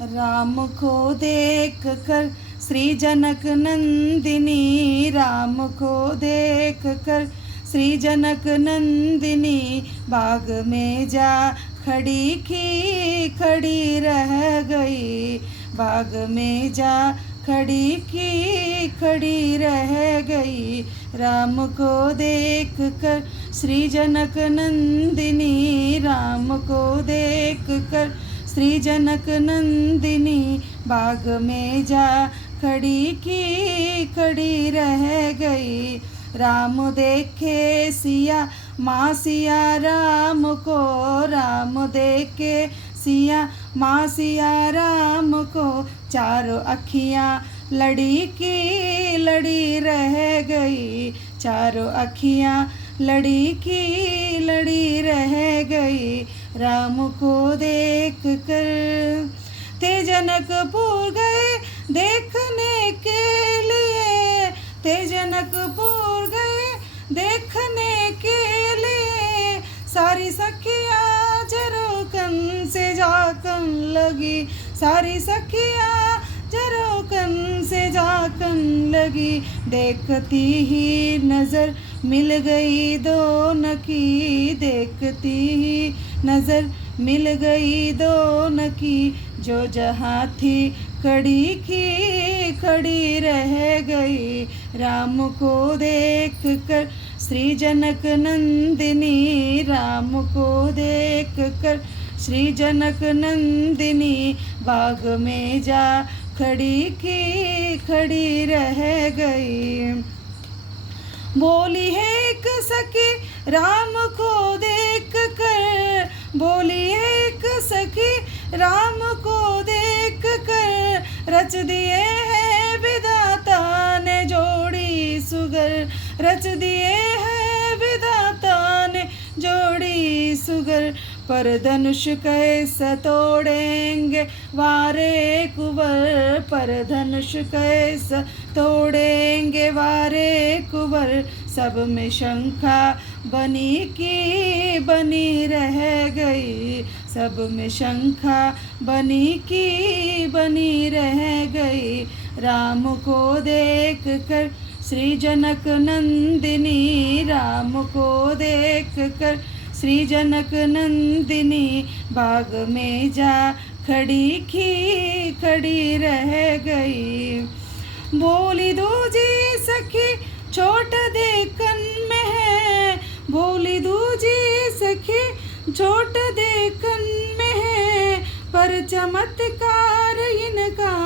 राम को देख कर श्री जनक नंदिनी, राम को देख कर श्री जनक नंदिनी, बाग में जा खड़ी की खड़ी रह गई, बाग में जा खड़ी की खड़ी रह गई। राम को देख कर श्री जनक नंदिनी, राम को देख कर श्री जनक नंदिनी, बाग में जा खड़ी की खड़ी रह गई। राम देखे सिया माँ सिया राम को, राम देखे सिया माँ सिया राम को, चारों अखियाँ लड़ी की लड़ी रह गई, चारों अखियाँ लड़ी की लड़ी रह गई। राम को देख कर ते जनकपुर गए देखने के लिए, ते जनकपुर गए देखने के लिए, सारी सखियाँ झरोखन से झांकन लगी, सारी सखियाँ झरोखन से झांकन लगी। देखती ही नज़र मिल गई दोनों की, देखती ही नज़र मिल गई दोनों की, जो जहाँ थी खड़ी की खड़ी रह गई। राम को देख कर श्री जनक नंदिनी, राम को देख कर श्री जनक नंदिनी, बाग में जा खड़ी की खड़ी रह गई। बोली है एक सखी राम को देख कर, बोली है एक सखी राम को देख कर, रच दिए है विधाता ने जोड़ी सुगर, रच दिए है विधाता ने जोड़ी सुगर। पर धनुष कैसे तोड़ेंगे वारे कुंवर, पर धनुष कैसे तोड़ेंगे वारे कुंवर, सब में शंखा बनी की बनी रह गई, सब में शंखा बनी की बनी रह गई। राम को देख कर श्री जनक नंदिनी, राम को देख कर श्री जनक नंदिनी, बाग में जा खड़ी की खड़ी रह गई। बोली दूजी सखी छोट देखन में है, बोली दूजी सखी छोट देखन में है, पर चमत्कार इनका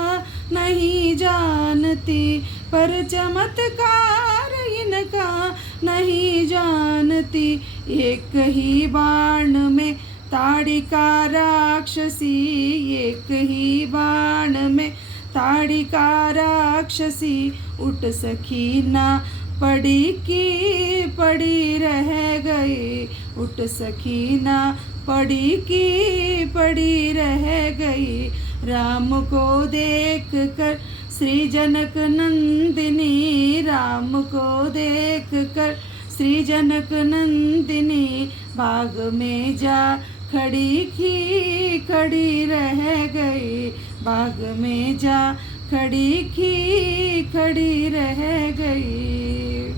नहीं जानती, पर चमत्कार इनका नहीं जानती। एक ही बाण में ताड़िका राक्षसी, एक ही बाण में ताड़िका राक्षसी, उठ सकी ना पड़ी की पड़ी रह गई, उठ सकी ना पड़ी की पड़ी रह गई। राम को देख कर श्री जनक नंदिनी, राम को देख कर श्री जनक नंदिनी, बाग में जा खड़ी की खड़ी रह गई, बाग में जा खड़ी की खड़ी रह गई।